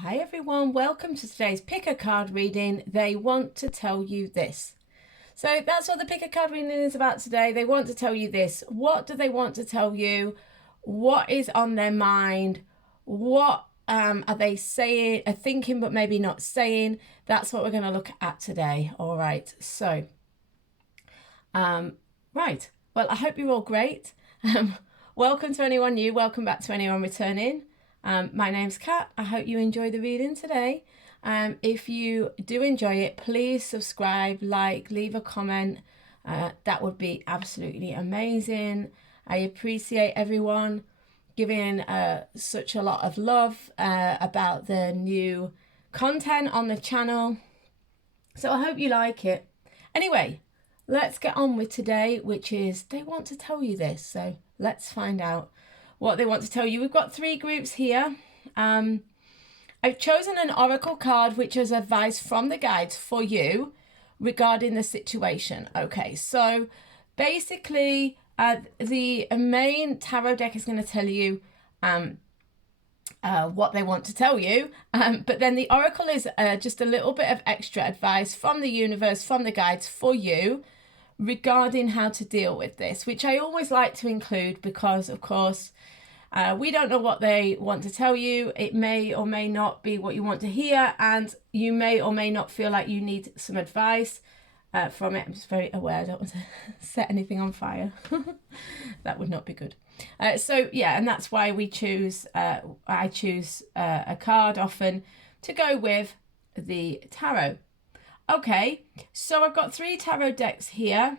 Hi everyone, welcome to today's pick a card reading. They want to tell you this. So that's what the pick a card reading is about today. They want to tell you this. What do they want to tell you? What is on their mind? What are they saying, are thinking but maybe not saying? That's what we're going to look at today. All right, so right, well, I hope you're all great. Welcome to anyone new, welcome back to anyone returning. My name's Kat. I hope you enjoy the reading today. If you do enjoy it, please subscribe, like, leave a comment. That would be absolutely amazing. I appreciate everyone giving such a lot of love about the new content on the channel. So I hope you like it. Anyway, let's get on with today, which is they want to tell you this. So let's find out what they want to tell you. We've got three groups here. I've chosen an oracle card which is advice from the guides for you regarding the situation. Okay, so basically the main tarot deck is going to tell you what they want to tell you, but then the oracle is just a little bit of extra advice from the universe, from the guides for you regarding how to deal with this, which I always like to include because, of course, we don't know what they want to tell you. It may or may not be what you want to hear, and you may or may not feel like you need some advice from it. I'm just very aware I don't want to set anything on fire. That would not be good. So yeah, and that's why we choose, I choose a card often to go with the tarot. Okay, so I've got three tarot decks here.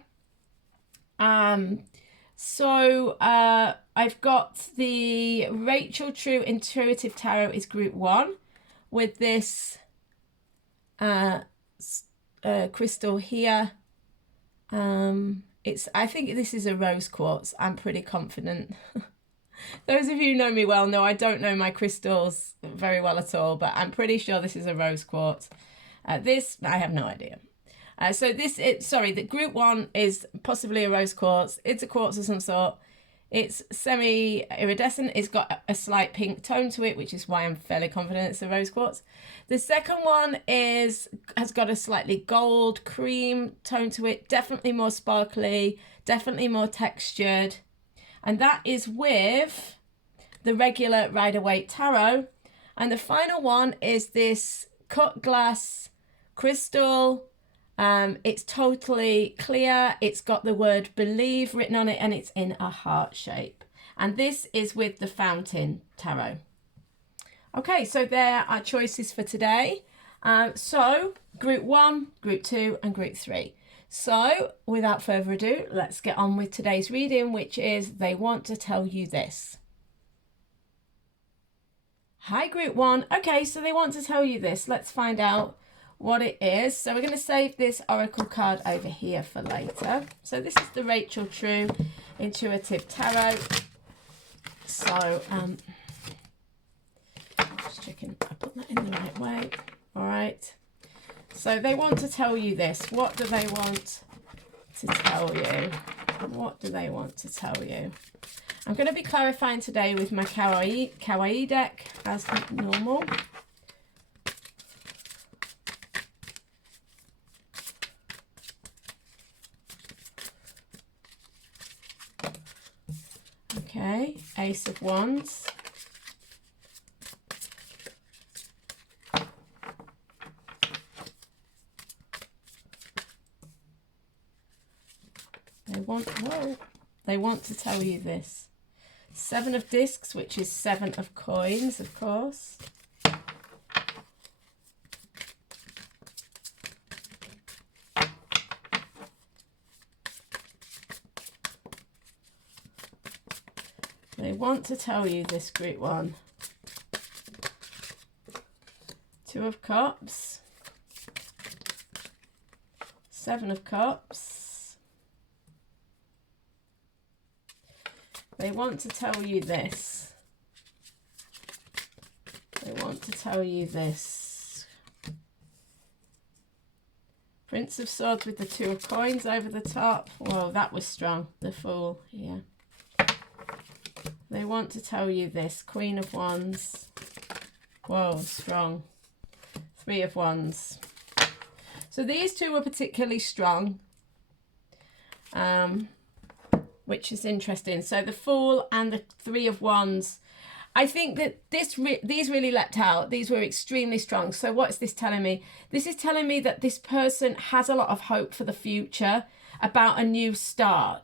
So I've got the Rachel True Intuitive Tarot is group 1 with this crystal here. I think this is a rose quartz. I'm pretty confident. Those of you who know me well know I don't know my crystals very well at all, but I'm pretty sure this is a rose quartz. This, I have no idea. So the group 1 is possibly a rose quartz. It's a quartz of some sort. It's semi-iridescent. It's got a slight pink tone to it, which is why I'm fairly confident it's a rose quartz. The second one has got a slightly gold cream tone to it. Definitely more sparkly, definitely more textured. And that is with the regular Rider-Waite Tarot. And the final one is this cut glass crystal. It's totally clear. It's got the word believe written on it and it's in a heart shape. And this is with the Fountain Tarot. Okay, so there are choices for today. So group 1, group 2 and group 3. So without further ado, let's get on with today's reading, which is they want to tell you this. Hi, group 1. Okay, so they want to tell you this. Let's find out what it is. So we're going to save this oracle card over here for later. So this is the Rachel True Intuitive Tarot. So just checking I put that in the right way. All right, so they want to tell you this. What do they want to tell you? What do they want to tell you? I'm going to be clarifying today with my kawaii deck as normal. Okay, Ace of Wands. They want to tell you this. 7 of Discs, which is 7 of Coins, of course. They want to tell you this, group 1. 2 of Cups. 7 of Cups. They want to tell you this. They want to tell you this. Prince of Swords with the 2 of Coins over the top. Whoa, that was strong. The Fool, yeah. They want to tell you this. Queen of Wands. Whoa, strong. Three of Wands. So these two were particularly strong, which is interesting. So the Fool and the Three of Wands. I think that these really leapt out. These were extremely strong. So what is this telling me? This is telling me that this person has a lot of hope for the future, about a new start.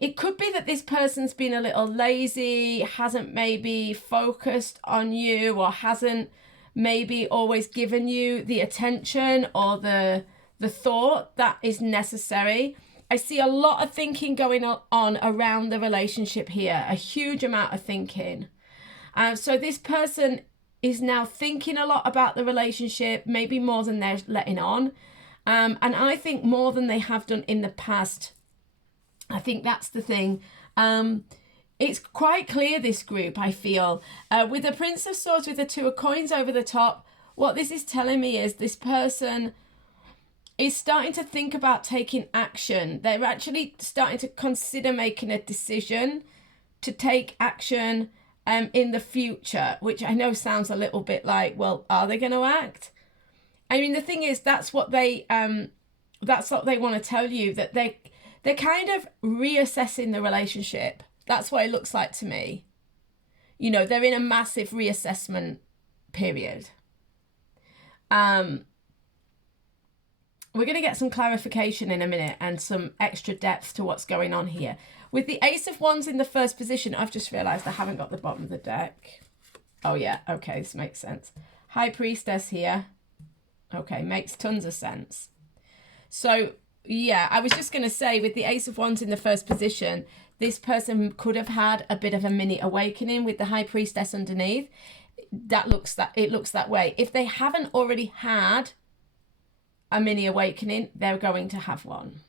It could be that this person's been a little lazy, hasn't maybe focused on you, or hasn't maybe always given you the attention or the thought that is necessary. I see a lot of thinking going on around the relationship here, a huge amount of thinking. So this person is now thinking a lot about the relationship, maybe more than they're letting on. And I think more than they have done in the past. I think that's the thing. It's quite clear, this group, I feel. With the Prince of Swords, with the Two of Coins over the top, what this is telling me is this person is starting to think about taking action. They're actually starting to consider making a decision to take action in the future, which I know sounds a little bit like, well, are they going to act? I mean, the thing is, that's what they want to tell you, that they're kind of reassessing the relationship. That's what it looks like to me. You know, they're in a massive reassessment period. We're going to get some clarification in a minute and some extra depth to what's going on here. With the Ace of Wands in the first position, I've just realised I haven't got the bottom of the deck. Oh yeah, okay, this makes sense. High Priestess here. Okay, makes tons of sense. So yeah, I was just going to say, with the Ace of Wands in the first position, this person could have had a bit of a mini awakening with the High Priestess underneath. It looks that way. If they haven't already had a mini awakening, they're going to have one.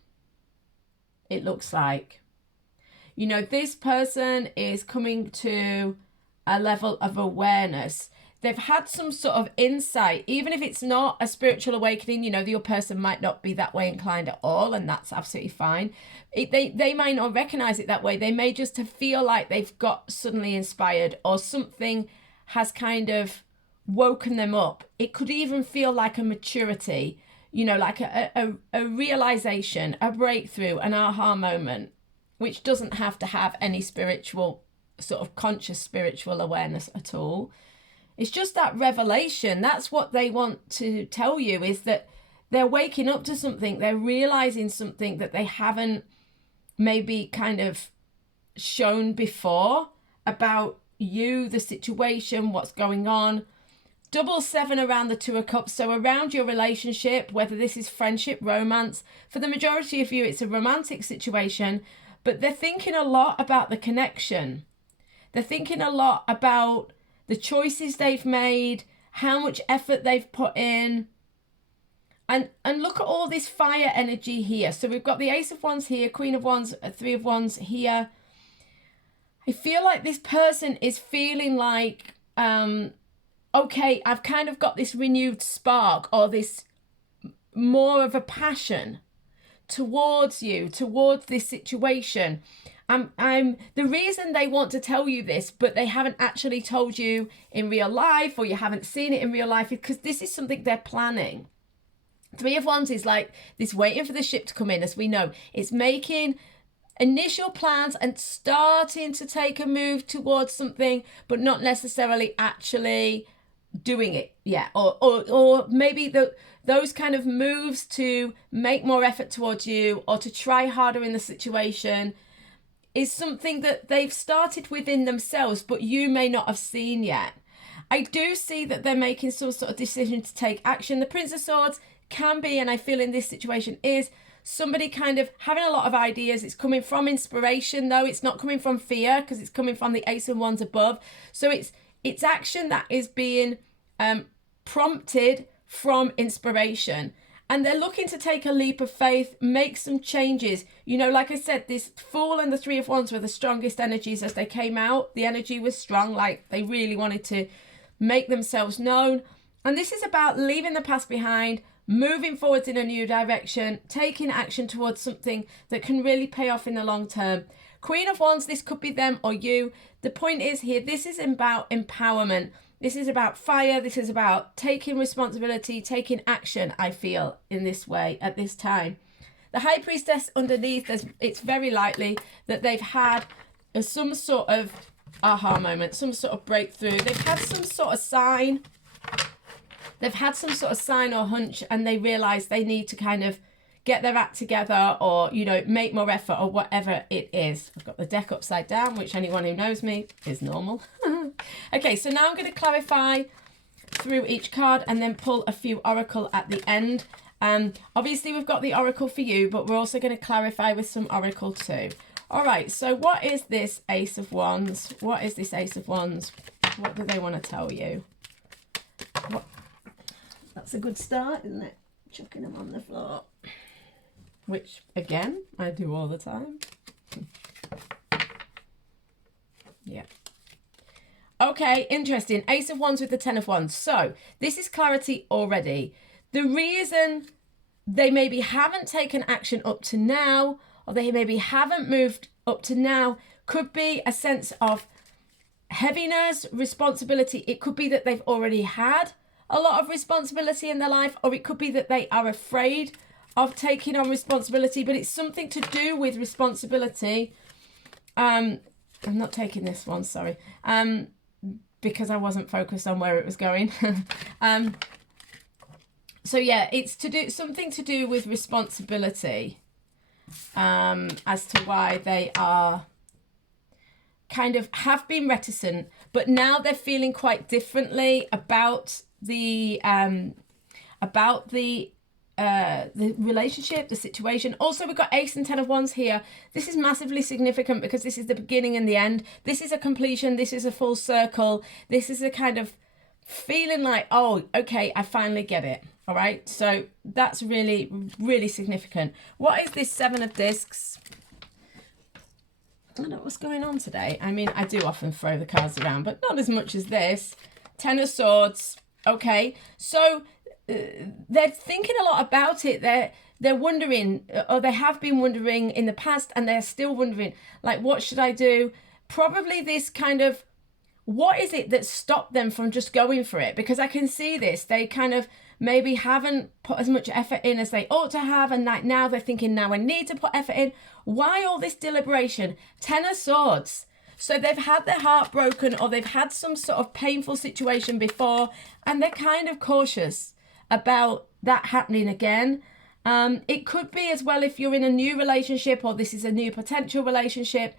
It looks like, you know, this person is coming to a level of awareness. They've had some sort of insight, even if it's not a spiritual awakening. You know, your person might not be that way inclined at all, and that's absolutely fine. They might not recognize it that way. They may just feel like they've got suddenly inspired, or something has kind of woken them up. It could even feel like a maturity, you know, like a realization, a breakthrough, an aha moment, which doesn't have to have any spiritual, sort of conscious spiritual awareness at all. It's just that revelation. That's what they want to tell you, is that they're waking up to something. They're realizing something that they haven't maybe kind of shown before about you, the situation, what's going on. Double 7 around the Two of Cups. So around your relationship, whether this is friendship, romance, for the majority of you, it's a romantic situation, but they're thinking a lot about the connection. They're thinking a lot about the choices they've made, how much effort they've put in. And look at all this fire energy here. So we've got the Ace of Wands here, Queen of Wands, Three of Wands here. I feel like this person is feeling like, okay, I've kind of got this renewed spark, or this more of a passion towards you, towards this situation. The reason they want to tell you this, but they haven't actually told you in real life, or you haven't seen it in real life, is because this is something they're planning. Three of Wands is like this waiting for the ship to come in, as we know. It's making initial plans and starting to take a move towards something, but not necessarily actually doing it yet. Or maybe those kind of moves to make more effort towards you, or to try harder in the situation, is something that they've started within themselves, but you may not have seen yet. I do see that they're making some sort of decision to take action. The Prince of Swords can be, and I feel in this situation, is somebody kind of having a lot of ideas. It's coming from inspiration, though. It's not coming from fear, because it's coming from the Ace of Wands above. So it's action that is being prompted from inspiration. And they're looking to take a leap of faith, make some changes. You know, like I said, this Fool and the Three of Wands were the strongest energies as they came out. The energy was strong, like they really wanted to make themselves known. And this is about leaving the past behind, moving forwards in a new direction, taking action towards something that can really pay off in the long term. Queen of Wands, this could be them or you. The point is here, this is about empowerment. This is about fire. This is about taking responsibility, taking action, I feel, in this way at this time. The High Priestess underneath, it's very likely that they've had some sort of aha moment, some sort of breakthrough. They've had some sort of sign. They've had some sort of sign or hunch, and they realise they need to kind of get their act together, or, you know, make more effort, or whatever it is. I've got the deck upside down, which anyone who knows me is normal. Okay, so now I'm going to clarify through each card and then pull a few oracle at the end. Obviously we've got the oracle for you, but we're also going to clarify with some oracle too. All right, so what is this Ace of Wands? What is this Ace of Wands? What do they want to tell you? What? That's a good start, isn't it? Chucking them on the floor. Which, again, I do all the time. Yeah. Okay, interesting. Ace of Wands with the Ten of Wands. So, this is clarity already. The reason they maybe haven't taken action up to now, or they maybe haven't moved up to now, could be a sense of heaviness, responsibility. It could be that they've already had a lot of responsibility in their life, or it could be that they are afraid of taking on responsibility, but it's something to do with responsibility. I'm not taking this one, sorry, because I wasn't focused on where it was going. So yeah, it's something to do with responsibility, as to why they are kind of have been reticent, but now they're feeling quite differently about the relationship, the situation. Also, we've got Ace and Ten of Wands here. This is massively significant because this is the beginning and the end. This is a completion. This is a full circle. This is a kind of feeling like, oh, okay, I finally get it. All right. So that's really, really significant. What is this Seven of Discs? I don't know what's going on today. I mean, I do often throw the cards around, but not as much as this. Ten of Swords. Okay. So they're thinking a lot about it. They're wondering, or they have been wondering in the past, and they're still wondering, like, what should I do? Probably this kind of, what is it that stopped them from just going for it? Because I can see this. They kind of maybe haven't put as much effort in as they ought to have, and like now they're thinking, now I need to put effort in. Why all this deliberation? Ten of Swords. So they've had their heart broken, or they've had some sort of painful situation before, and they're kind of cautious about that happening again. It could be as well, if you're in a new relationship, or this is a new potential relationship,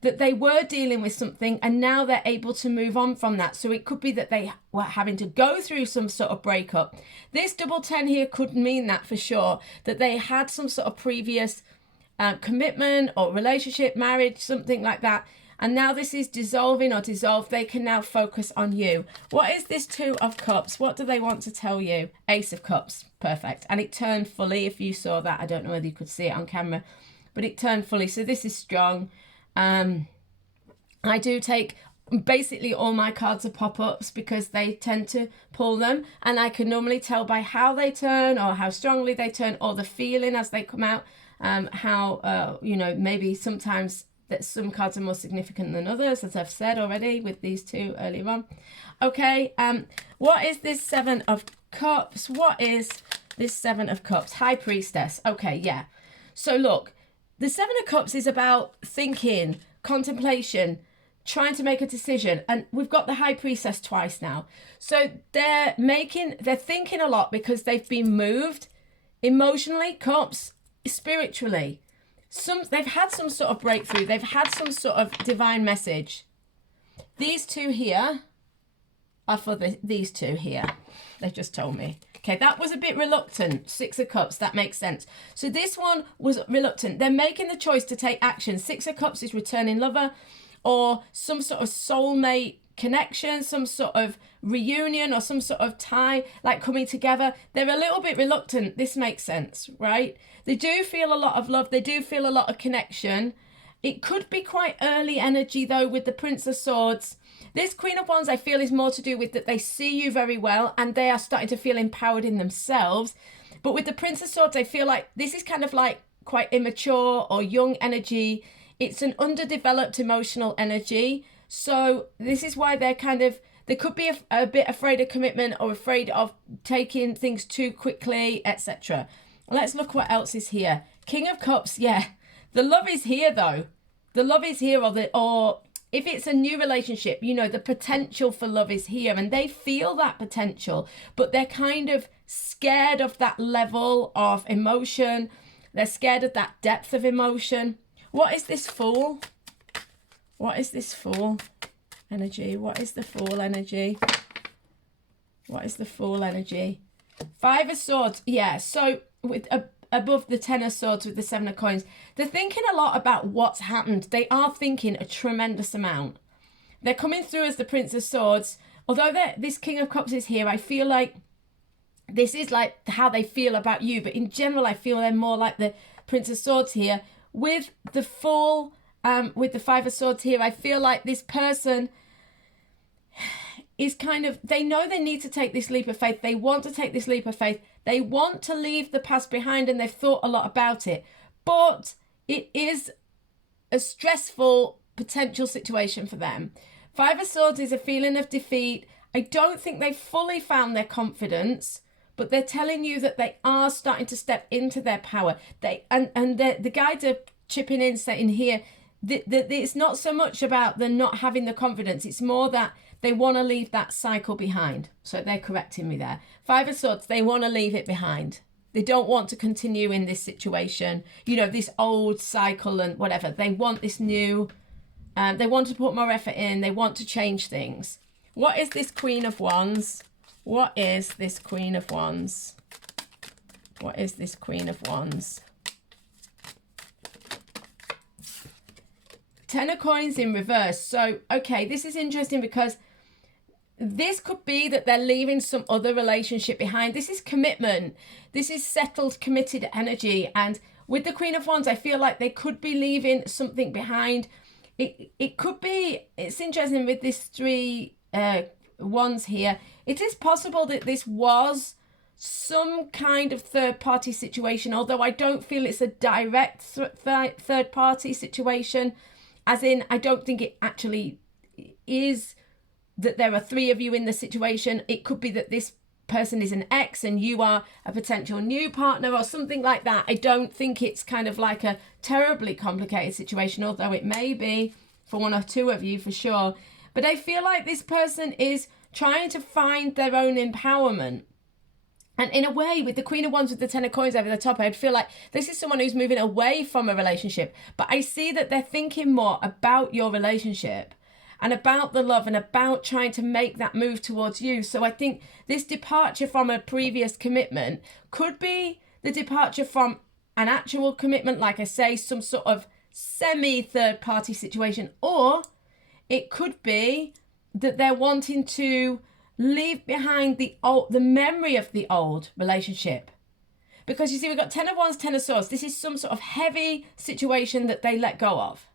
that they were dealing with something and now they're able to move on from that. So it could be that they were having to go through some sort of breakup. This double 10 here could mean that for sure, that they had some sort of previous commitment or relationship, marriage, something like that. And now this is dissolving or dissolved. They can now focus on you. What is this Two of Cups? What do they want to tell you? Ace of Cups. Perfect. And it turned fully. If you saw that, I don't know whether you could see it on camera, but it turned fully. So this is strong. I do take basically all my cards are pop-ups because they tend to pull them. And I can normally tell by how they turn, or how strongly they turn, or the feeling as they come out, how, you know, maybe sometimes that some cards are more significant than others, as I've said already with these two earlier on. Okay, what is this Seven of Cups? What is this Seven of Cups? High Priestess. Okay, yeah. So look, the Seven of Cups is about thinking, contemplation, trying to make a decision. And we've got the High Priestess twice now. So they're thinking a lot because they've been moved emotionally, cups, spiritually. They've had some sort of breakthrough. They've had some sort of divine message. These two here are for these two here. They've just told me. Okay, that was a bit reluctant. Six of Cups, that makes sense. So this one was reluctant. They're making the choice to take action. Six of Cups is returning lover, or some sort of soulmate connection, some sort of reunion, or some sort of tie, like coming together. They're a little bit reluctant. This makes sense, right? They do feel a lot of love. They do feel a lot of connection. It could be quite early energy though with the Prince of Swords. This Queen of Wands I feel is more to do with that they see you very well and they are starting to feel empowered in themselves. But with the Prince of Swords I feel like this is kind of like quite immature or young energy. It's an underdeveloped emotional energy. So this is why they're kind of, they could be a bit afraid of commitment or afraid of taking things too quickly, etc. Let's look what else is here. King of Cups, yeah. The love is here though. The love is here, or if it's a new relationship, you know, the potential for love is here and they feel that potential, but they're kind of scared of that level of emotion. They're scared of that depth of emotion. What is this Fool? What is this Fool energy? What is the Fool energy? What is the Fool energy? Five of Swords. Yeah, so with above the Ten of Swords with the Seven of Coins, they're thinking a lot about what's happened. They are thinking a tremendous amount. They're coming through as the Prince of Swords. Although this King of Cups is here, I feel like this is like how they feel about you. But in general, I feel they're more like the Prince of Swords here. With the Fool, with the Five of Swords here, I feel like this person is kind of, they know they need to take this leap of faith. They want to take this leap of faith. They want to leave the past behind and they've thought a lot about it. But it is a stressful potential situation for them. Five of Swords is a feeling of defeat. I don't think they've fully found their confidence, but they're telling you that they are starting to step into their power. The guides are chipping in, saying here that it's not so much about them not having the confidence. It's more that they want to leave that cycle behind. So they're correcting me there. Five of Swords, they want to leave it behind. They don't want to continue in this situation, you know, this old cycle and whatever. They want this new, they want to put more effort in. They want to change things. What is this Queen of Wands? What is this Queen of Wands? What is this Queen of Wands? Ten of Coins in reverse. So, okay, this is interesting because this could be that they're leaving some other relationship behind. This is commitment. This is settled, committed energy. And with the Queen of Wands, I feel like they could be leaving something behind. It could be, it's interesting with this three wands here. It is possible that this was some kind of third-party situation, although I don't feel it's a direct third-party situation. As in, I don't think it actually is that there are three of you in the situation. It could be that this person is an ex and you are a potential new partner or something like that. I don't think it's kind of like a terribly complicated situation, although it may be for one or two of you for sure. But I feel like this person is trying to find their own empowerment. And in a way, with the Queen of Wands with the Ten of Coins over the top, I'd feel like this is someone who's moving away from a relationship. But I see that they're thinking more about your relationship and about the love and about trying to make that move towards you. So I think this departure from a previous commitment could be the departure from an actual commitment, like I say, some sort of semi-third party situation. Or it could be that they're wanting to leave behind the memory of the old relationship. Because you see, we've got Ten of Wands, Ten of Swords. This is some sort of heavy situation that they let go of.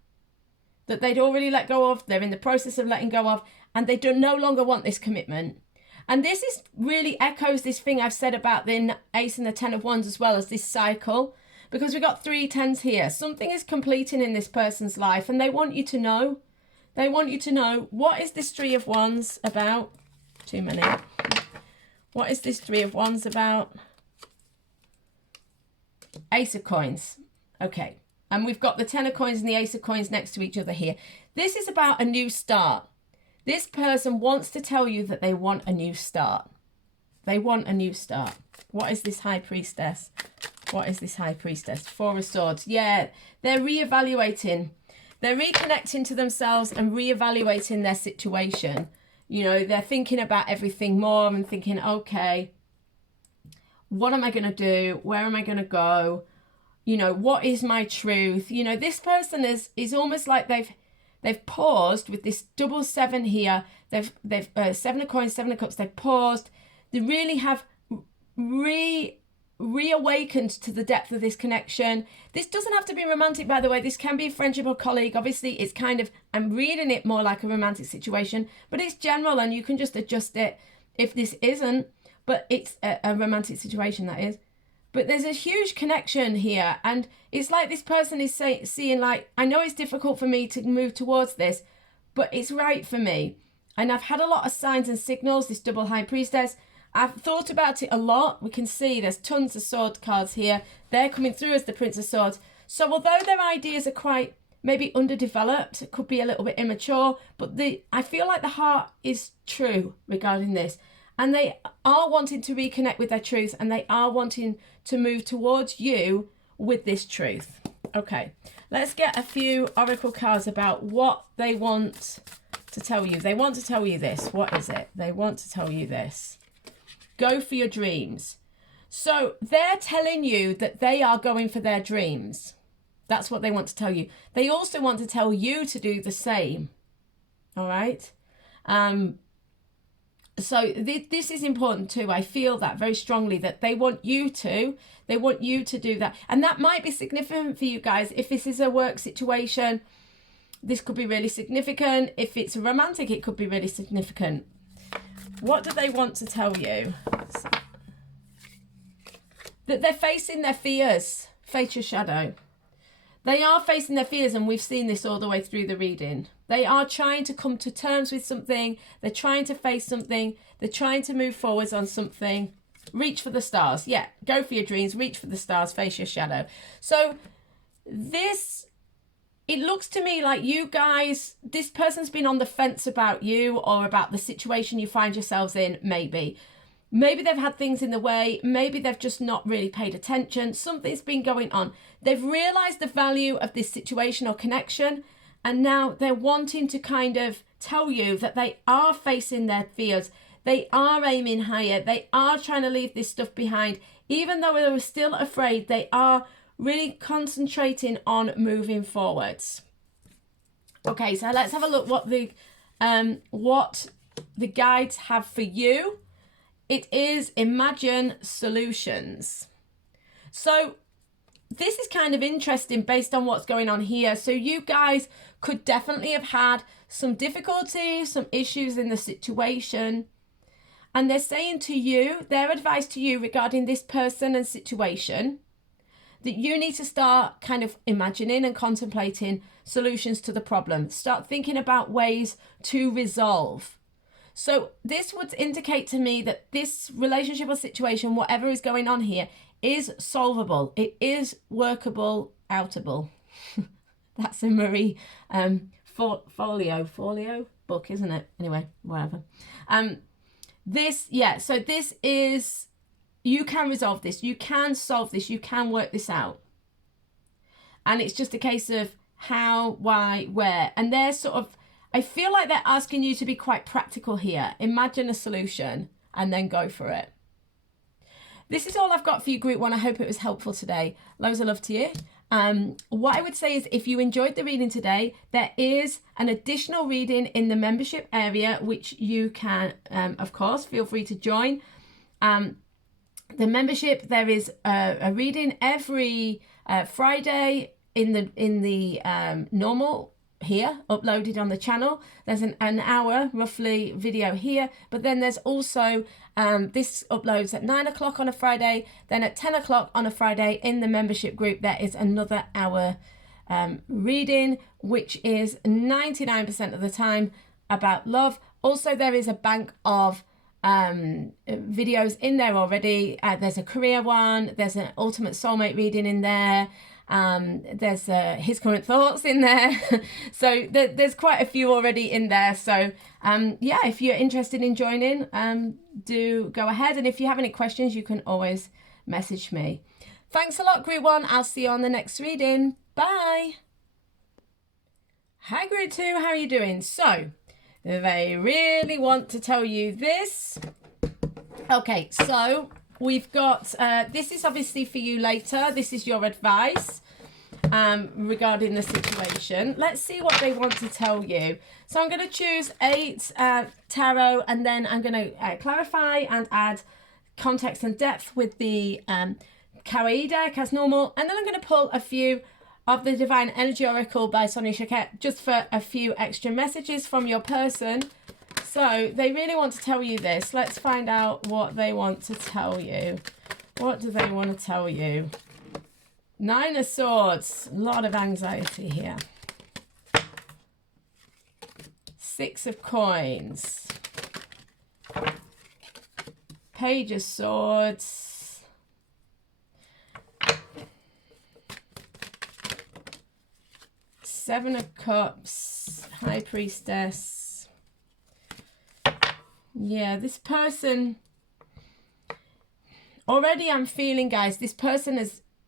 That they'd already let go of. They're in the process of letting go of. And they no longer want this commitment. And this is really echoes this thing I've said about the Ace and the Ten of Wands as well as this cycle. Because we've got three tens here. Something is completing in this person's life. And they want you to know. They want you to know, what is this Three of Wands about? Too many. What is this Three of Wands about? Ace of Coins. Okay. And we've got the Ten of Coins and the Ace of Coins next to each other here. This is about a new start. This person wants to tell you that they want a new start. They want a new start. What is this High Priestess? What is this High Priestess? Four of Swords. Yeah, they're reevaluating. They're reconnecting to themselves and reevaluating their situation. You know, they're thinking about everything more and thinking, okay, what am I going to do? Where am I going to go? You know, what is my truth? You know, this person is almost like they've paused with this double seven here. They've Seven of Coins, Seven of Cups. They've paused. They really have reawakened to the depth of this connection. This doesn't have to be romantic, by the way. This can be a friendship or colleague. Obviously, it's kind of, I'm reading it more like a romantic situation, but it's general and you can just adjust it if this isn't, but it's a romantic situation, that is. But there's a huge connection here. And it's like this person is seeing like, I know it's difficult for me to move towards this, but it's right for me. And I've had a lot of signs and signals, this double high priestess. I've thought about it a lot. We can see there's tons of sword cards here. They're coming through as the Prince of Swords. So although their ideas are quite maybe underdeveloped, it could be a little bit immature, but I feel like the heart is true regarding this. And they are wanting to reconnect with their truth, and they are wanting to move towards you with this truth. Okay, let's get a few oracle cards about what they want to tell you. They want to tell you this. What is it? They want to tell you this. Go for your dreams. So they're telling you that they are going for their dreams. That's what they want to tell you. They also want to tell you to do the same. All right. So this is important too. I feel that very strongly, that they want you to do that. And that might be significant for you guys. If this is a work situation, this could be really significant. If it's romantic, it could be really significant. What do they want to tell you? That they're facing their fears. Face your shadow. They are facing their fears, and we've seen this all the way through the reading. They are trying to come to terms with something. They're trying to face something. They're trying to move forwards on something. Reach for the stars. Yeah, go for your dreams. Reach for the stars. Face your shadow. So this, it looks to me like you guys, this person's been on the fence about you or about the situation you find yourselves in, maybe. Maybe they've had things in the way. Maybe they've just not really paid attention. Something's been going on. They've realized the value of this situation or connection. And now they're wanting to kind of tell you that they are facing their fears. They are aiming higher. They are trying to leave this stuff behind. Even though they're still afraid, they are really concentrating on moving forwards. Okay, so let's have a look what the guides have for you. It is imagine solutions. So this is kind of interesting based on what's going on here. So you guys could definitely have had some difficulty, some issues in the situation. And they're saying to you, their advice to you regarding this person and situation, that you need to start kind of imagining and contemplating solutions to the problem. Start thinking about ways to resolve. So this would indicate to me that this relationship or situation, whatever is going on here, is solvable. It is workable, outable. That's a Marie Folio book, isn't it? Anyway, whatever. So this is, you can resolve this. You can solve this. You can work this out. And it's just a case of how, why, where. And they're sort of, I feel like they're asking you to be quite practical here. Imagine a solution and then go for it. This is all I've got for you, Group 1. I hope it was helpful today. Loads of love to you. What I would say is if you enjoyed the reading today, there is an additional reading in the membership area, which you can, of course, feel free to join. The membership, there is a reading every Friday in the normal here uploaded on the channel. There's an hour roughly video here, but then there's also this uploads at 9 o'clock on a Friday, then at 10 o'clock on a Friday in the membership group there is another hour reading, which is 99% of the time about love. Also there is a bank of videos in there already. There's a career one, there's an ultimate soulmate reading in there. There's his current thoughts in there. So there's quite a few already in there. So yeah, if you're interested in joining, do go ahead. And if you have any questions, you can always message me. Thanks a lot, Group 1. I'll see you on the next reading. Bye. Hi, Group 2. How are you doing? So they really want to tell you this. Okay, so we've got, this is obviously for you later. This is your advice regarding the situation. Let's see what they want to tell you. So I'm going to choose 8 tarot, and then I'm going to clarify and add context and depth with the Kawaii deck as normal. And then I'm going to pull a few of the Divine Energy Oracle by Sonia Choquette just for a few extra messages from your person. So they really want to tell you this. Let's find out what they want to tell you. What do they want to tell you? Nine of Swords. A lot of anxiety here. Six of Coins. Page of Swords. Seven of Cups. High Priestess. Yeah, this person... Already I'm feeling, guys, this person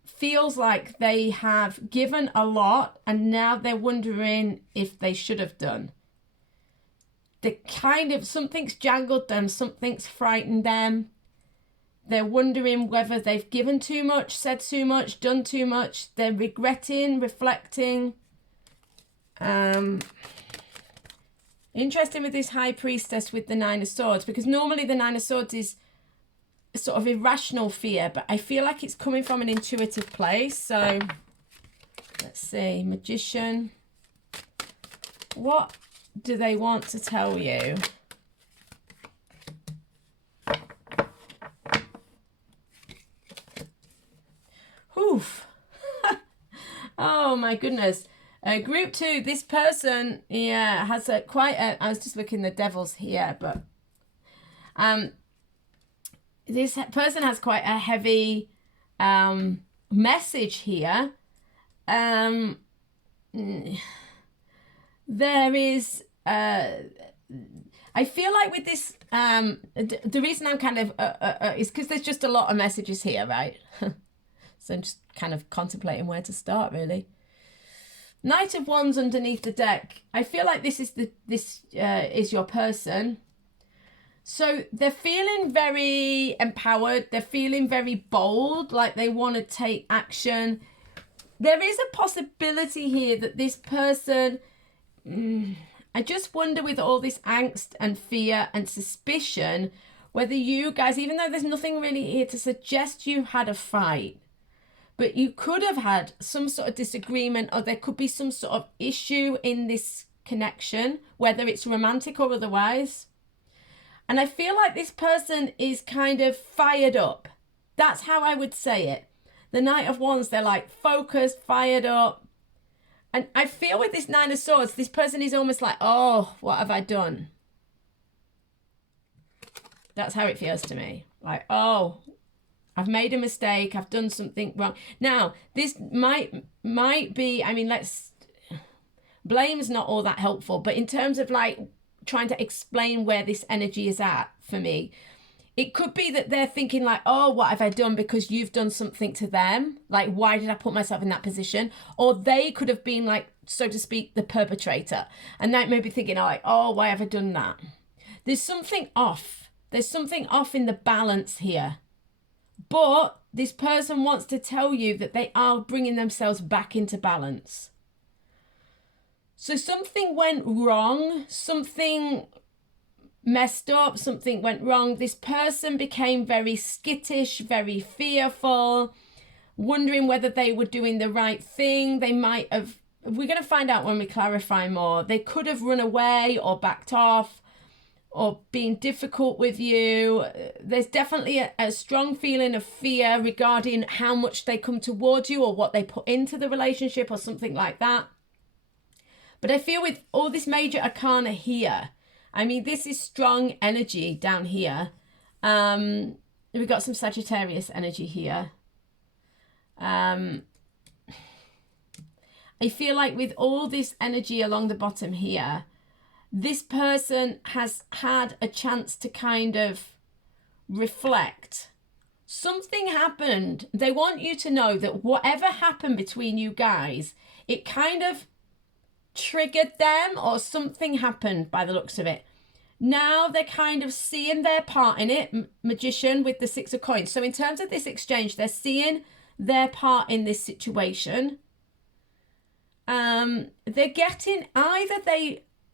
feels like they have given a lot and now they're wondering if they should have done. They kind of, something's jangled them, something's frightened them. They're wondering whether they've given too much, said too much, done too much. They're regretting, reflecting. Interesting with this High Priestess with the Nine of Swords, because normally the Nine of Swords is sort of irrational fear, but I feel like it's coming from an intuitive place. So let's see, Magician. What do they want to tell you? Oof. Oh my goodness. Group 2, this person, yeah, has I was just looking the devils here, but this person has quite a heavy message here. There is, I feel like with this, the reason I'm kind of, is because there's just a lot of messages here, right? So I'm just kind of contemplating where to start, really. Knight of Wands underneath the deck. I feel like this is your person. So they're feeling very empowered. They're feeling very bold, like they want to take action. There is a possibility here that this person... I just wonder with all this angst and fear and suspicion, whether you guys, even though there's nothing really here to suggest you had a fight, but you could have had some sort of disagreement, or there could be some sort of issue in this connection, whether it's romantic or otherwise. And I feel like this person is kind of fired up. That's how I would say it. The Knight of Wands, they're like focused, fired up. And I feel with this Nine of Swords, this person is almost like, oh, what have I done? That's how it feels to me. Like, oh, I've made a mistake. I've done something wrong. Now, this might be, I mean, blame's not all that helpful. But in terms of like trying to explain where this energy is at for me, it could be that they're thinking like, oh, what have I done because you've done something to them? Like, why did I put myself in that position? Or they could have been like, so to speak, the perpetrator. And they may be thinking like, oh, why have I done that? There's something off. There's something off in the balance here. But this person wants to tell you that they are bringing themselves back into balance. So something went wrong, something messed up, something went wrong. This person became very skittish, very fearful, wondering whether they were doing the right thing. They might have, we're going to find out when we clarify more. They could have run away or backed off or been difficult with you. There's definitely a strong feeling of fear regarding how much they come towards you or what they put into the relationship or something like that. But I feel with all this major arcana here, I mean, this is strong energy down here. We've got some Sagittarius energy here. I feel like with all this energy along the bottom here, this person has had a chance to kind of reflect. Something happened. They want you to know that whatever happened between you guys, it kind of triggered them, or something happened by the looks of it. Now they're kind of seeing their part in it. Magician with the Six of Coins. So in terms of this exchange, they're seeing their part in this situation. They're getting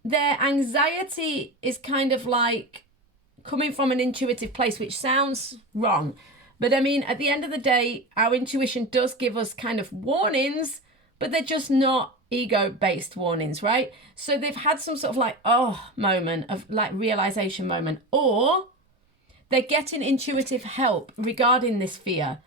their anxiety is kind of like coming from an intuitive place, which sounds wrong. But I mean, at the end of the day, our intuition does give us kind of warnings, but they're just not ego-based warnings, right? So they've had some sort of like, oh, moment of like realization moment, or they're getting intuitive help regarding this fear,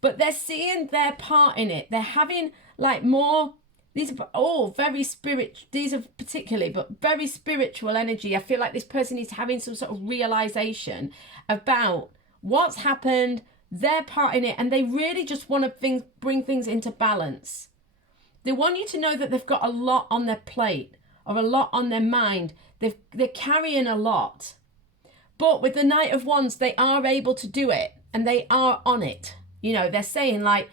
but they're seeing their part in it. They're having like more, these are all very spiritual, these are particularly, but very spiritual energy. I feel like this person is having some sort of realization about what's happened, their part in it, and they really just want to bring things into balance. They want you to know that they've got a lot on their plate or a lot on their mind. They're carrying a lot. But with the Knight of Wands, they are able to do it and they are on it. You know, they're saying like,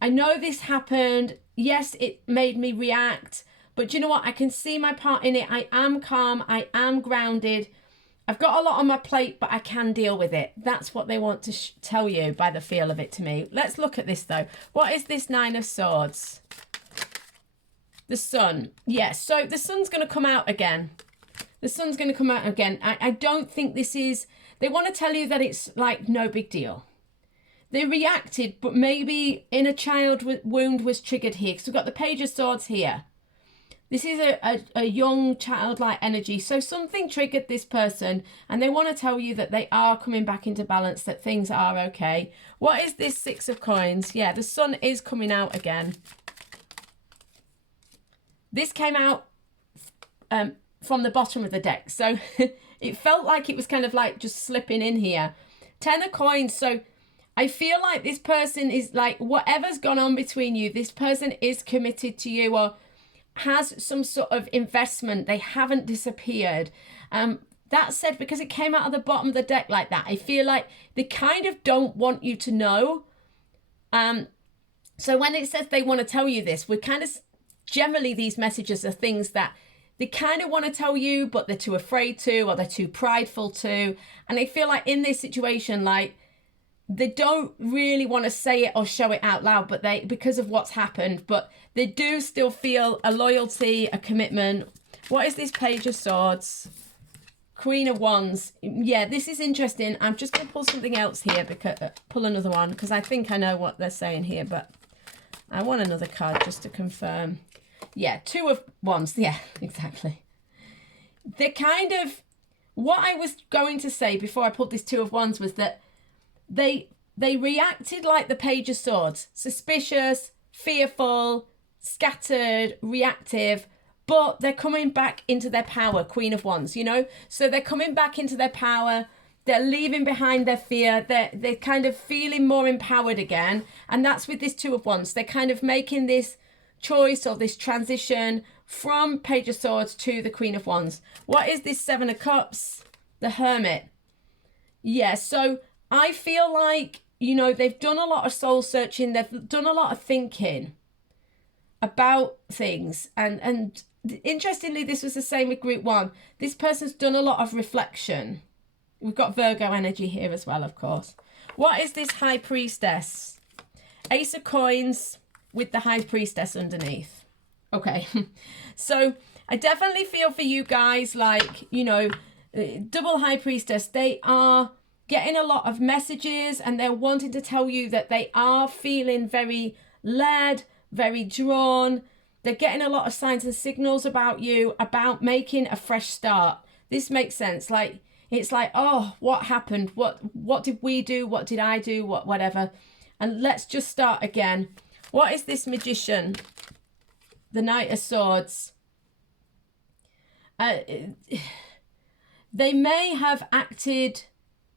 I know this happened. Yes, it made me react. But you know what? I can see my part in it. I am calm. I am grounded. I've got a lot on my plate, but I can deal with it. That's what they want to tell you by the feel of it to me. Let's look at this though. What is this Nine of Swords? The Sun. Yes, so the Sun's going to come out again. The Sun's going to come out again. I don't think this is... They want to tell you that it's like no big deal. They reacted, but maybe inner child wound was triggered here. Because we've got the Page of Swords here. This is a young childlike energy. So something triggered this person and they want to tell you that they are coming back into balance, that things are okay. What is this Six of Coins? Yeah, the Sun is coming out again. This came out from the bottom of the deck. So it felt like it was kind of like just slipping in here. Ten of Coins. So I feel like this person is like, whatever's gone on between you, this person is committed to you or has some sort of investment. They haven't disappeared. That said, because it came out of the bottom of the deck like that, I feel like they kind of don't want you to know. So when it says they want to tell you this, we're kind of, generally these messages are things that they kind of want to tell you, but they're too afraid to, or they're too prideful to. And I feel like in this situation, like, they don't really want to say it or show it out loud, but because of what's happened, but they do still feel a loyalty, a commitment. What is this Page of Swords? Queen of Wands. Yeah, this is interesting. I'm just going to pull something else here, because pull another one, because I think I know what they're saying here, but I want another card just to confirm. Yeah, Two of Wands. Yeah, exactly. They're kind of, what I was going to say before I pulled this Two of Wands was that they reacted like the Page of Swords, suspicious, fearful, scattered, reactive, but they're coming back into their power, Queen of Wands, you know? So they're coming back into their power, they're leaving behind their fear, they're kind of feeling more empowered again, and that's with this Two of Wands. They're kind of making this choice or this transition from Page of Swords to the Queen of Wands. What is this Seven of Cups? The Hermit. Yeah, so I feel like, you know, they've done a lot of soul searching. They've done a lot of thinking about things. And interestingly, this was the same with Group 1. This person's done a lot of reflection. We've got Virgo energy here as well, of course. What is this High Priestess? Ace of Coins with the High Priestess underneath. Okay. So I definitely feel for you guys, like, you know, double High Priestess, they are getting a lot of messages and they're wanting to tell you that they are feeling very led, very drawn. They're getting a lot of signs and signals about you, about making a fresh start. This makes sense. Like, it's like, oh, what happened? What did we do? What did I do? Whatever. And let's just start again. What is this Magician? The Knight of Swords. They may have acted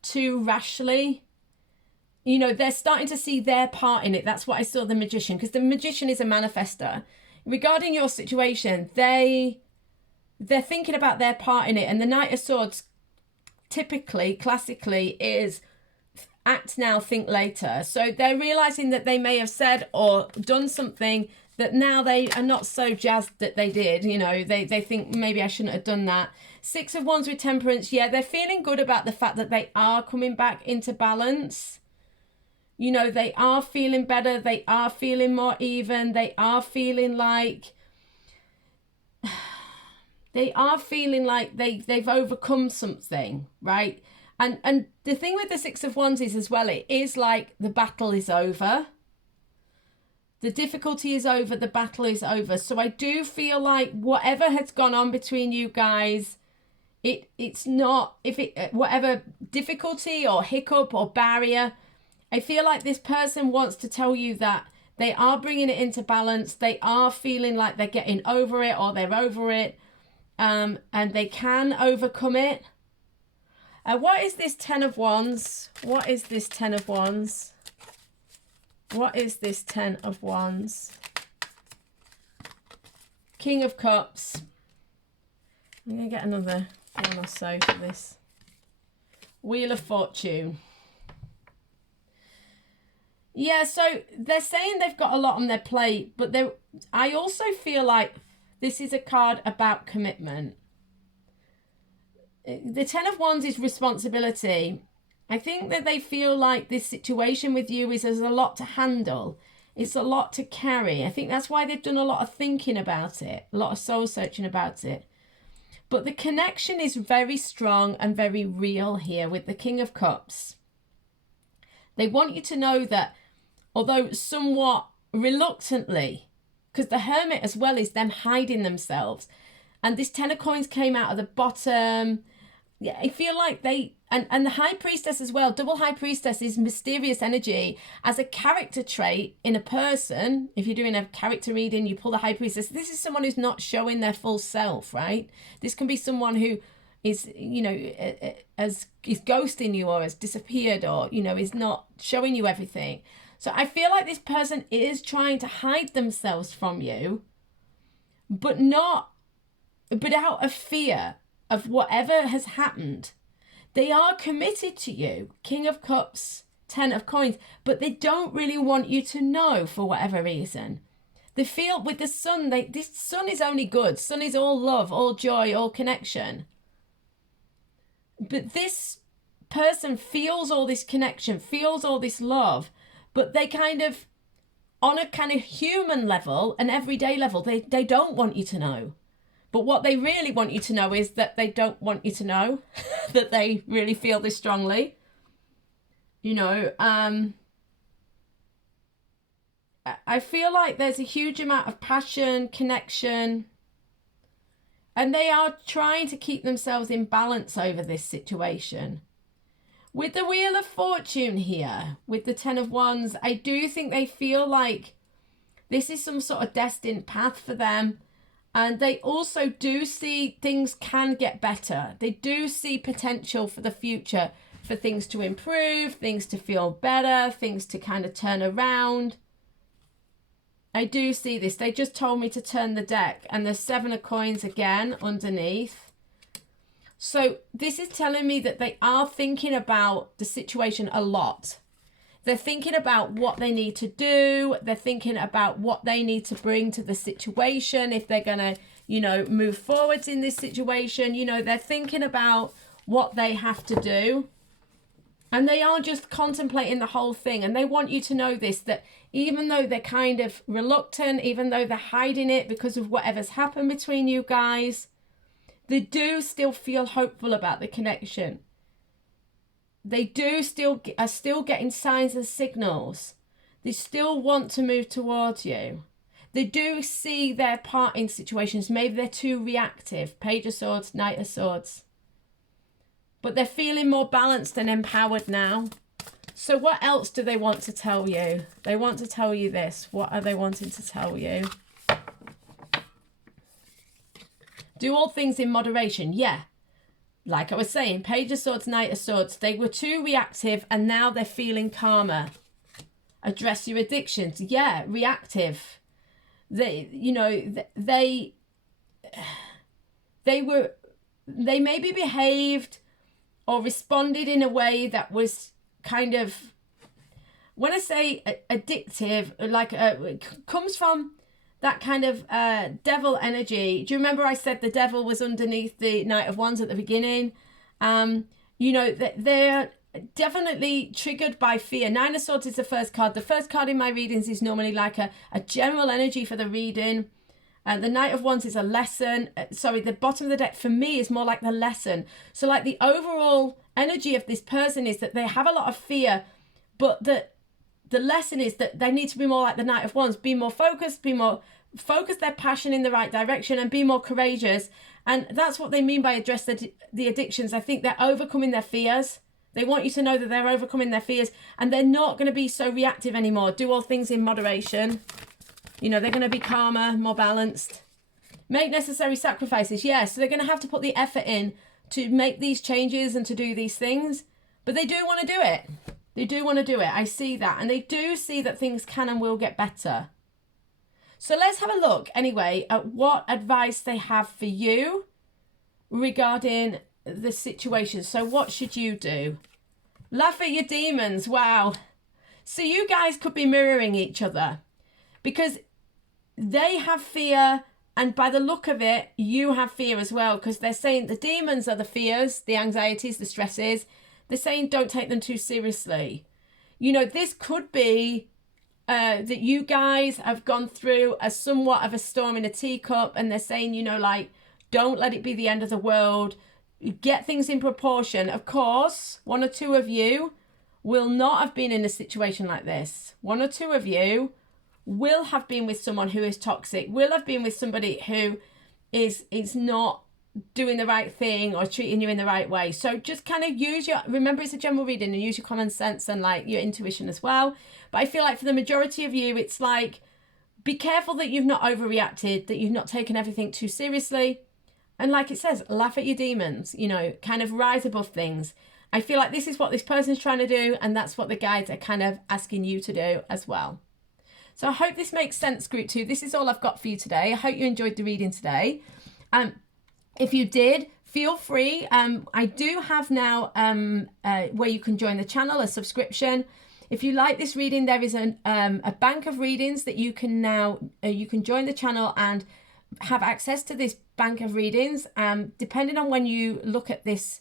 too rashly. You know, they're starting to see their part in it. That's what I saw the Magician, because the Magician is a manifester. Regarding your situation, they're thinking about their part in it, and the Knight of Swords typically, classically, is act now, think later. So they're realizing that they may have said or done something that now they are not so jazzed that they did. You know, they think maybe I shouldn't have done that. Six of Wands with Temperance. Yeah, they're feeling good about the fact that they are coming back into balance. You know, they are feeling better. They are feeling more even. They are feeling like they've overcome something, right? And the thing with the Six of Wands is as well, it is like the battle is over. The difficulty is over. The battle is over. So I do feel like whatever has gone on between you guys, It's not, if it, whatever difficulty or hiccup or barrier, I feel like this person wants to tell you that they are bringing it into balance. They are feeling like they're getting over it, or they're over it, and they can overcome it. What is this Ten of Wands? What is this Ten of Wands? What is this Ten of Wands? King of Cups. I'm going to get another one or so for this. Wheel of Fortune. Yeah, so they're saying they've got a lot on their plate, but I also feel like this is a card about commitment. The Ten of Wands is responsibility. I think that they feel like this situation with you is there's a lot to handle. It's a lot to carry. I think that's why they've done a lot of thinking about it, a lot of soul searching about it. But the connection is very strong and very real here with the King of Cups. They want you to know that, although somewhat reluctantly, because the Hermit as well is them hiding themselves. And this Ten of Coins came out of the bottom. Yeah, I feel like and the High Priestess as well. Double High Priestess is mysterious energy as a character trait in a person. If you're doing a character reading, you pull the High Priestess. This is someone who's not showing their full self, right? This can be someone who is, you know, is ghosting you, or has disappeared, or, you know, is not showing you everything. So I feel like this person is trying to hide themselves from you, but out of fear of whatever has happened. They are committed to you, King of Cups, Ten of Coins, but they don't really want you to know for whatever reason. They feel with the Sun, this Sun is only good. Sun is all love, all joy, all connection. But this person feels all this connection, feels all this love, but they kind of, on a kind of human level, an everyday level, they don't want you to know. But what they really want you to know is that they don't want you to know that they really feel this strongly. You know, I feel like there's a huge amount of passion, connection, and they are trying to keep themselves in balance over this situation. With the Wheel of Fortune here, with the Ten of Wands, I do think they feel like this is some sort of destined path for them. And they also do see things can get better. They do see potential for the future, for things to improve, things to feel better, things to kind of turn around. I do see this. They just told me to turn the deck, and there's Seven of Coins again underneath. So this is telling me that they are thinking about the situation a lot. They're thinking about what they need to do. They're thinking about what they need to bring to the situation if they're going to, you know, move forwards in this situation. You know, they're thinking about what they have to do. And they are just contemplating the whole thing. And they want you to know this, that even though they're kind of reluctant, even though they're hiding it because of whatever's happened between you guys, they do still feel hopeful about the connection. They are still getting signs and signals. They still want to move towards you. They do see their part in situations. Maybe they're too reactive. Page of Swords, Knight of Swords. But they're feeling more balanced and empowered now. So what else do they want to tell you? They want to tell you this. What are they wanting to tell you? Do all things in moderation. Yeah. Like I was saying, Page of Swords, Knight of Swords, they were too reactive and now they're feeling calmer. Address your addictions. Yeah, reactive. They maybe behaved or responded in a way that was kind of, when I say addictive, like comes from that kind of devil energy. Do you remember I said the devil was underneath the Knight of Wands at the beginning? You know, they're definitely triggered by fear. Nine of Swords is the first card. The first card in my readings is normally like a general energy for the reading. The Knight of Wands is a lesson. The bottom of the deck for me is more like the lesson. So like the overall energy of this person is that they have a lot of fear, but the lesson is that they need to be more like the Knight of Wands, be more focused, be more focus their passion in the right direction and be more courageous. And that's what they mean by address the addictions. I think they're overcoming their fears. They want you to know that they're overcoming their fears and they're not going to be so reactive anymore. Do all things in moderation. You know, they're going to be calmer, more balanced. Make necessary sacrifices. Yes, so they're going to have to put the effort in to make these changes and to do these things. But they do want to do it. They do want to do it. I see that. And they do see that things can and will get better. So let's have a look anyway at what advice they have for you regarding the situation. So what should you do? Laugh at your demons. Wow. So you guys could be mirroring each other because they have fear, and by the look of it, you have fear as well, because they're saying the demons are the fears, the anxieties, the stresses. They're saying don't take them too seriously. You know, this could be that you guys have gone through a somewhat of a storm in a teacup, and they're saying, you know, like, don't let it be the end of the world. Get things in proportion. Of course, one or two of you will not have been in a situation like this. One or two of you will have been with someone who is toxic, will have been with somebody who is not doing the right thing or treating you in the right way. So just kind of remember it's a general reading, and use your common sense and like your intuition as well. But I feel like for the majority of you, it's like, be careful that you've not overreacted, that you've not taken everything too seriously. And like it says, laugh at your demons, you know, kind of rise above things. I feel like this is what this person's trying to do, and that's what the guides are kind of asking you to do as well. So I hope this makes sense, group 2. This is all I've got for you today. I hope you enjoyed the reading today. If you did, feel free. I do have now where you can join the channel, a subscription. If you like this reading, there is a bank of readings that you can now, you can join the channel and have access to this bank of readings. Depending on when you look at this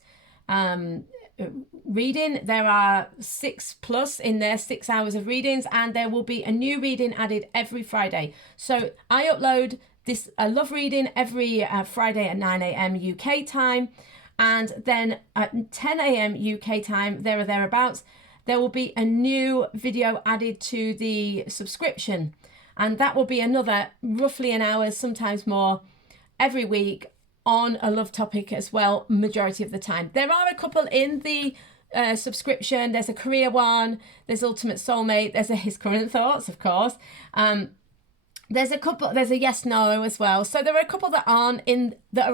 reading, there are 6+ in there, 6 hours of readings, and there will be a new reading added every Friday. So I upload this love reading every Friday at 9 a.m. UK time, and then at 10 a.m. UK time, there or thereabouts, there will be a new video added to the subscription, and that will be another roughly an hour, sometimes more, every week on a love topic as well, majority of the time. There are a couple in the subscription. There's a career one, there's ultimate soulmate, there's a his current thoughts, of course. There's a couple, there's a yes no as well. So there are a couple that are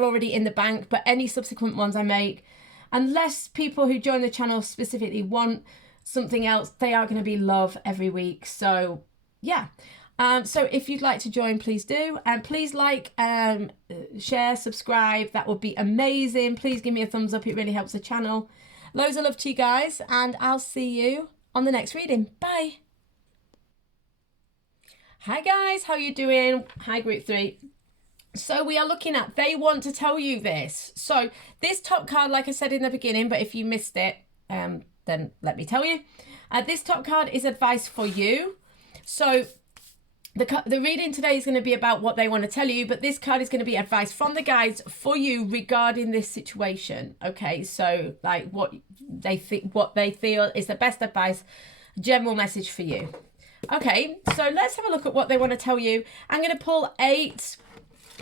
already in the bank, but any subsequent ones I make, unless people who join the channel specifically want something else, they are going to be love every week. So yeah. So if you'd like to join, please do. And please like, share, subscribe. That would be amazing. Please give me a thumbs up. It really helps the channel. Loads of love to you guys, and I'll see you on the next reading. Bye. Hi guys, how you doing? Hi group 3. So we are looking at, they want to tell you this. So this top card, like I said in the beginning, but if you missed it, then let me tell you. This top card is advice for you. So the reading today is going to be about what they want to tell you, but this card is going to be advice from the guides for you regarding this situation. Okay, so like what they feel is the best advice, general message for you. Okay, so let's have a look at what they want to tell you. I'm going to pull 8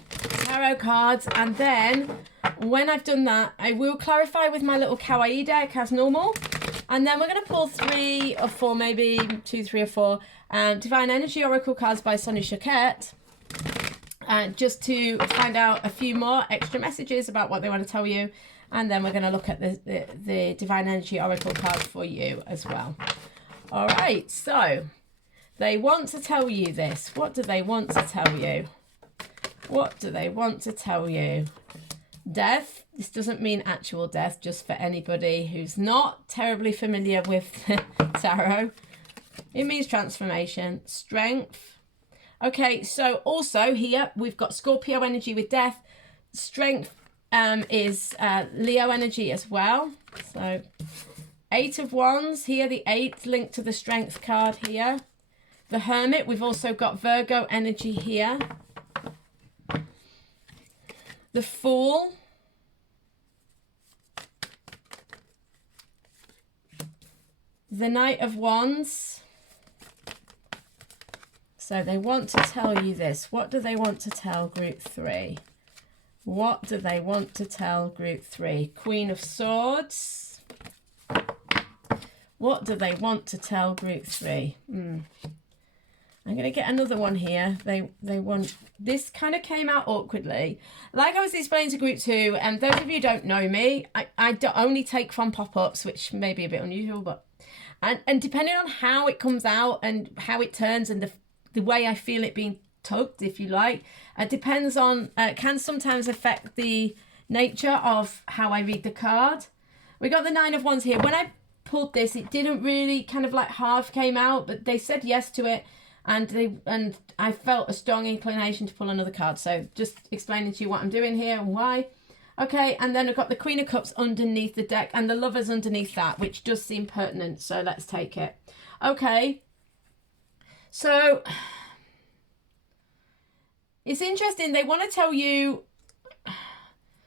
tarot cards, and then when I've done that, I will clarify with my little kawaii deck as normal. And then we're going to pull 3 or 4, maybe 2, 3 or 4 Divine Energy Oracle cards by Sonia Choquette, just to find out a few more extra messages about what they want to tell you. And then we're going to look at the Divine Energy Oracle cards for you as well. All right, so they want to tell you this. What do they want to tell you? What do they want to tell you? Death. This doesn't mean actual death, just for anybody who's not terribly familiar with tarot. It means transformation. Strength. Okay, so also here we've got Scorpio energy with death. Strength is Leo energy as well. So 8 of Wands here, the 8 linked to the Strength card here. The Hermit, we've also got Virgo energy here. The Fool. The Knight of Wands. So they want to tell you this. What do they want to tell group 3? What do they want to tell group 3? Queen of Swords. What do they want to tell group 3? I'm going to get another one here. They want, this kind of came out awkwardly. Like I was explaining to group 2, and those of you who don't know me, I only take from pop-ups, which may be a bit unusual, but and depending on how it comes out and how it turns and the way I feel it being tugged, if you like, it depends on, can sometimes affect the nature of how I read the card. We got the 9 of Wands here. When I pulled this, it didn't really, kind of like half came out, but they said yes to it. And I felt a strong inclination to pull another card. So just explaining to you what I'm doing here and why. Okay, and then I've got the Queen of Cups underneath the deck and the Lovers underneath that, which does seem pertinent. So let's take it. Okay, so it's interesting. They want to tell you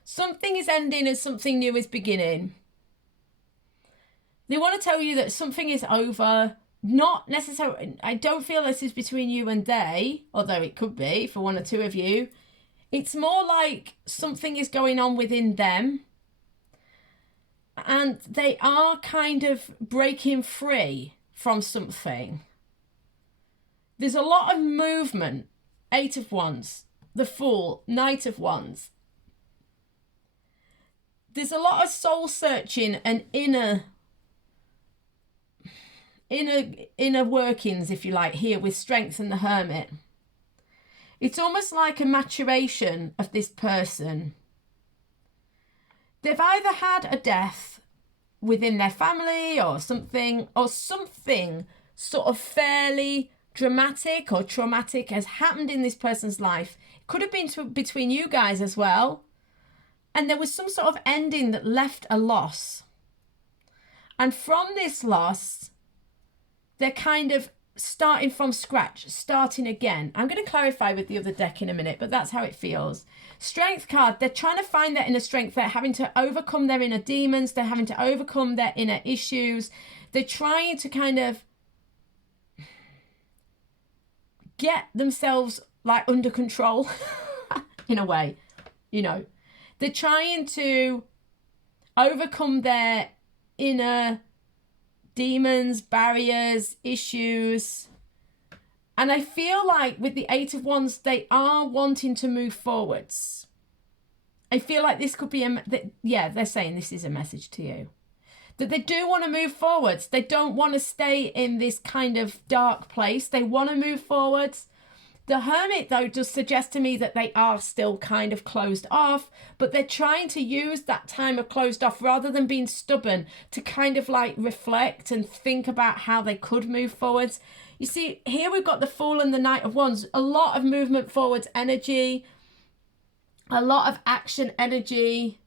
something is ending and something new is beginning. They want to tell you that something is over. Not necessarily, I don't feel this is between you and they, although it could be for one or two of you. It's more like something is going on within them. And they are kind of breaking free from something. There's a lot of movement. 8 of Wands, the Fool, Knight of Wands. There's a lot of soul searching and inner workings, if you like, here with Strength and the Hermit. It's almost like a maturation of this person. They've either had a death within their family or something sort of fairly dramatic or traumatic has happened in this person's life. It could have been between you guys as well. And there was some sort of ending that left a loss. And from this loss, they're kind of starting from scratch, starting again. I'm going to clarify with the other deck in a minute, but that's how it feels. Strength card, they're trying to find their inner strength. They're having to overcome their inner demons. They're having to overcome their inner issues. They're trying to kind of get themselves like under control in a way, you know. They're trying to overcome their inner demons, barriers, issues. And I feel like with the 8 of Wands, they are wanting to move forwards. I feel like this could be they're saying this is a message to you. That they do want to move forwards. They don't want to stay in this kind of dark place. They want to move forwards. The Hermit, though, does suggest to me that they are still kind of closed off, but they're trying to use that time of closed off rather than being stubborn to kind of like reflect and think about how they could move forwards. You see, here we've got the Fool and the Knight of Wands. A lot of movement forwards energy, a lot of action energy.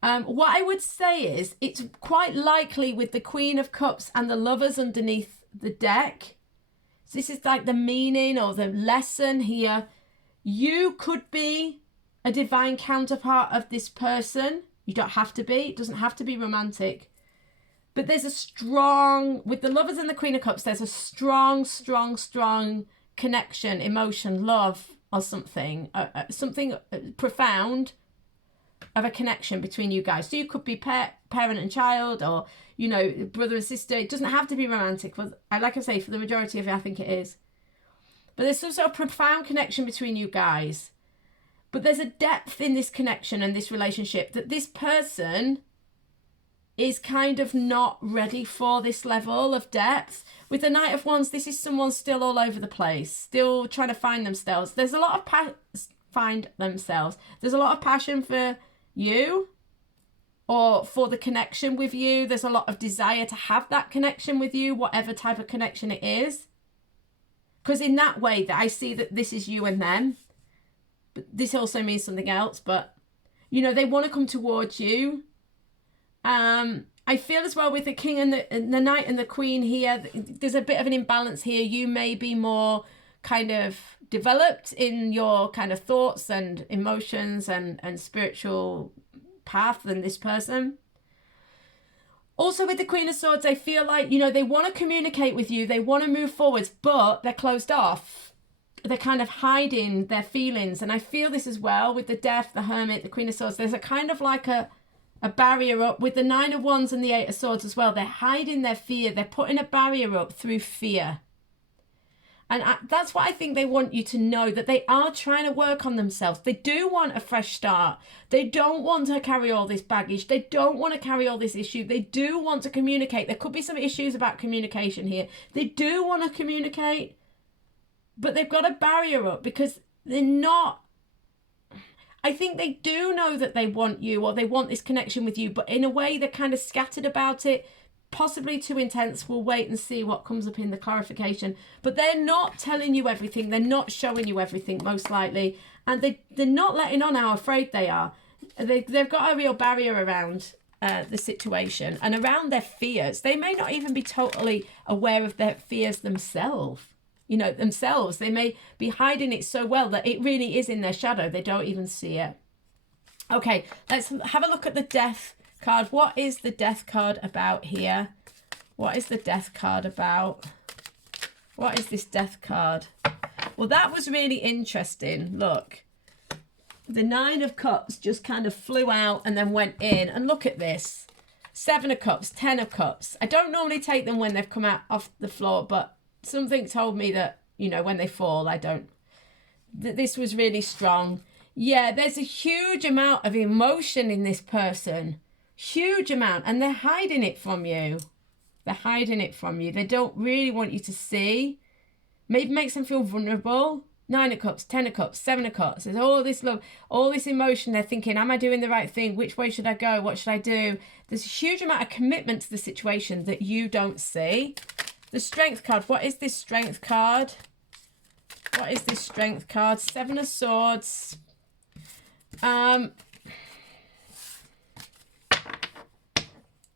What I would say is it's quite likely with the Queen of Cups and the Lovers underneath the deck. So this is like the meaning or the lesson here. You could be a divine counterpart of this person. You don't have to be. It doesn't have to be romantic. But there's a strong, with the Lovers and the Queen of Cups, there's a strong, strong, strong connection, emotion, love or something. Something profound of a connection between you guys. So you could be parent and child, or you know, brother and sister. It doesn't have to be romantic. But like I say, for the majority of it, I think it is. But there's some sort of profound connection between you guys. But there's a depth in this connection and this relationship that this person is kind of not ready for this level of depth. With the Knight of Wands, this is someone still all over the place, still trying to find themselves. There's a lot of There's a lot of passion for you or for the connection with you. There's a lot of desire to have that connection with you, whatever type of connection it is. Because in that way that I see that this is you and them. But this also means something else. But, you know, they want to come towards you. I feel as well with the King and the Knight and the Queen here, there's a bit of an imbalance here. You may be more kind of developed in your kind of thoughts and emotions and spiritual path than this person. Also with the Queen of Swords, they feel like, you know, they want to communicate with you. They want to move forwards, but they're closed off. They're kind of hiding their feelings. And I feel this as well with the Death, the Hermit, the Queen of Swords. There's a kind of like a barrier up with the Nine of Wands and the Eight of Swords as well. They're hiding their fear. They're putting a barrier up through fear. And that's what I think they want you to know, that they are trying to work on themselves. They do want a fresh start. They don't want to carry all this baggage. They don't want to carry all this issue. They do want to communicate. There could be some issues about communication here. They do want to communicate, but they've got a barrier up because they're not... I think they do know that they want you, or they want this connection with you, but in a way they're kind of scattered about it. Possibly too intense. We'll wait and see what comes up in the clarification. But they're not telling you everything. They're not showing you everything, most likely. And they're not letting on how afraid they are. They've got a real barrier around the situation and around their fears. They may not even be totally aware of their fears themselves. You know, themselves. They may be hiding it so well that it really is in their shadow. They don't even see it. Okay, let's have a look at the Death card. What is the Death card about here? What is the Death card about? What is this Death card? Well, that was really interesting. Look, the Nine of Cups just kind of flew out and then went in. And look at this. 7 of Cups, 10 of Cups. I don't normally take them when they've come out off the floor, but something told me that, you know, when they fall, I don't. This was really strong. Yeah, there's a huge amount of emotion in this person. Huge amount, and they're hiding it from you. They're hiding it from you. They don't really want you to see. Maybe makes them feel vulnerable. 9 of Cups, 10 of Cups, 7 of Cups. There's all this love, all this emotion. They're thinking, am I doing the right thing? Which way should I go? What should I do? There's a huge amount of commitment to the situation that you don't see. The Strength card. What is this Strength card? What is this Strength card? 7 of Swords.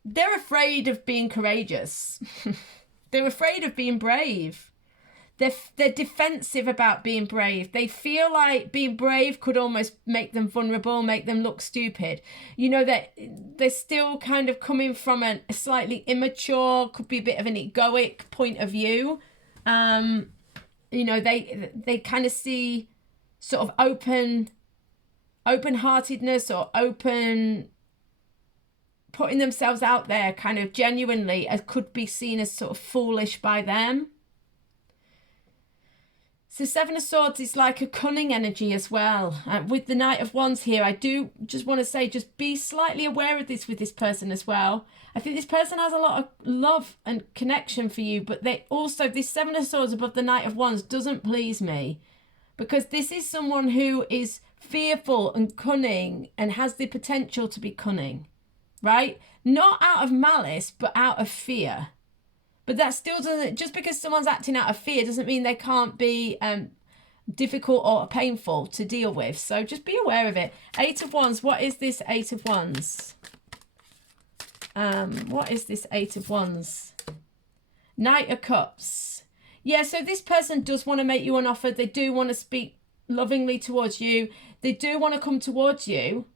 They're afraid of being courageous. They're afraid of being brave. They're defensive about being brave. They feel like being brave could almost make them vulnerable, make them look stupid. You know, that they're still kind of coming from a slightly immature, could be a bit of an egoic point of view. You know, they kind of see sort of open-heartedness or putting themselves out there kind of genuinely as could be seen as sort of foolish by them. So 7 of Swords is like a cunning energy as well. With the Knight of Wands here, I do just want to say, just be slightly aware of this with this person as well. I think this person has a lot of love and connection for you, but they also, this 7 of Swords above the Knight of Wands doesn't please me. Because this is someone who is fearful and cunning and has the potential to be cunning, right? Not out of malice, but out of fear. But that still doesn't, just because someone's acting out of fear doesn't mean they can't be difficult or painful to deal with. So just be aware of it. 8 of Wands, what is this 8 of Wands? What is this 8 of Wands? Knight of Cups. Yeah, so this person does want to make you an offer. They do want to speak lovingly towards you. They do want to come towards you.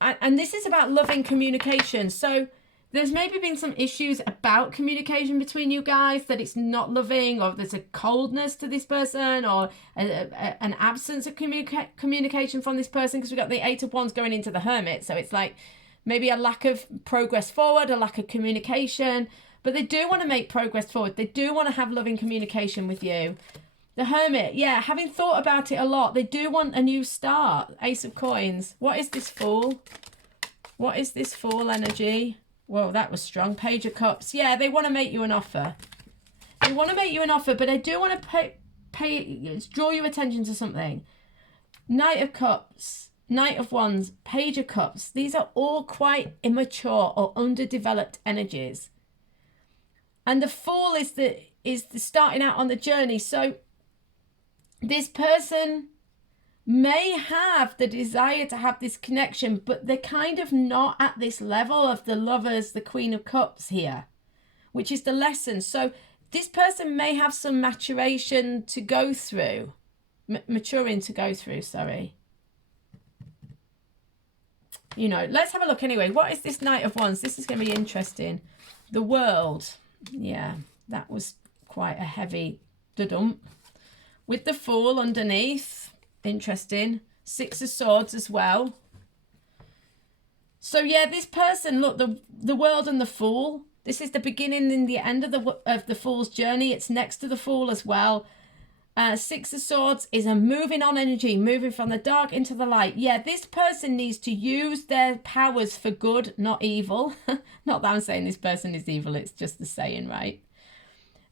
And this is about loving communication. So there's maybe been some issues about communication between you guys, that it's not loving, or there's a coldness to this person, or an absence of communication from this person, because we've got the 8 of Wands going into the Hermit. So it's like maybe a lack of progress forward, a lack of communication. But they do want to make progress forward. They do want to have loving communication with you. The Hermit, yeah, having thought about it a lot, they do want a new start. Ace of Coins. What is this Fool? What is this Fool energy? Whoa, that was strong. Page of Cups. Yeah, they want to make you an offer. They want to make you an offer, but they do want to draw your attention to something. Knight of Cups, Knight of Wands, Page of Cups. These are all quite immature or underdeveloped energies. And the Fool is the starting out on the journey. So this person may have the desire to have this connection, but they're kind of not at this level of the Lovers, the Queen of Cups here, which is the lesson. So this person may have some maturation to go through, maturing to go through, sorry. you know, let's have a look anyway. What is this Knight of Wands? This is going to be interesting. The World. Yeah, that was quite a heavy dump. With the Fool underneath. Interesting. Six of Swords as well. So yeah, this person, look, the World and the Fool. This is the beginning and the end of the Fool's journey. It's next to the Fool as well. Six of Swords is a moving on energy, moving from the dark into the light. Yeah, this person needs to use their powers for good, not evil. Not that I'm saying this person is evil, it's just the saying, right?